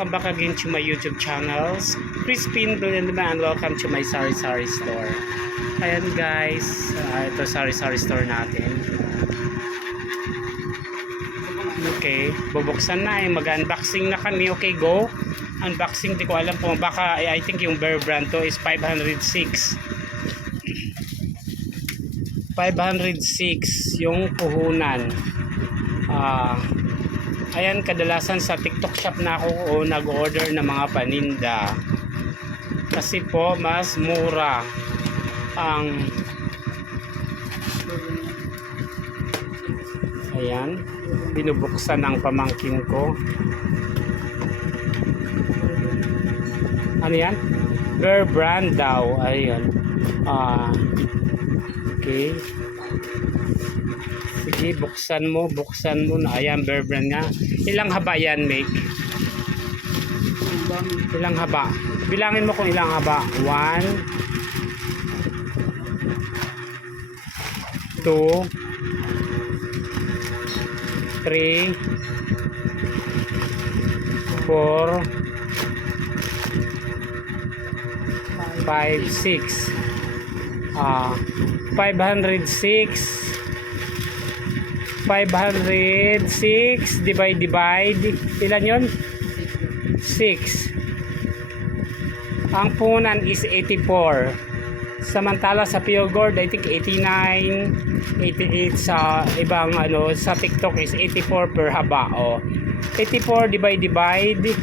welcome back again to my YouTube channels, Crispin Brilliantman, and welcome to my sari-sari store. Ayan guys, ito sari-sari store natin. Okay, bubuksan na mag-unboxing na kami. Okay, go. Unboxing, di ko alam kung baka, I think yung Bear brand to is 506. 506 yung puhunan. Ayan, kadalasan sa TikTok shop na ako nag-order ng mga paninda kasi po mas mura ang ayan, binubuksan ng pamangkin ko. Ano yan? Bear brand daw. Ayan. Okay. Sige, buksan mo na. Ayan, Bear brand nga. Ilang haba yan, Meg? Ilang haba? Bilangin mo kung ilang haba. 1 2 3 4 5 6 506 divide ilan yun? 6. Ang punan is 84, samantala sa Pure Gold I think 89, 88 sa ibang sa TikTok is 84 per haba. 84 divide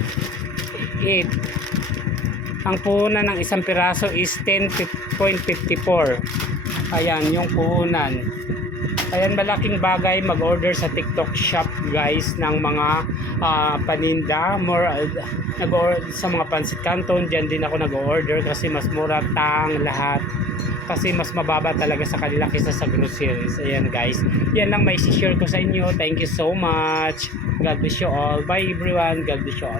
8. Ang puhunan ng isang piraso is 10.54. Ayan yung puhunan. Ayan, malaking bagay mag-order sa TikTok shop guys ng mga paninda. Sa mga Pancit Canton, dyan din ako nag-order kasi mas mura lahat. Kasi mas mababa talaga sa kanila kaysa sa groceries. Ayan guys, yan lang may share ko sa inyo. Thank you so much. God bless you all. Bye everyone. God bless you all.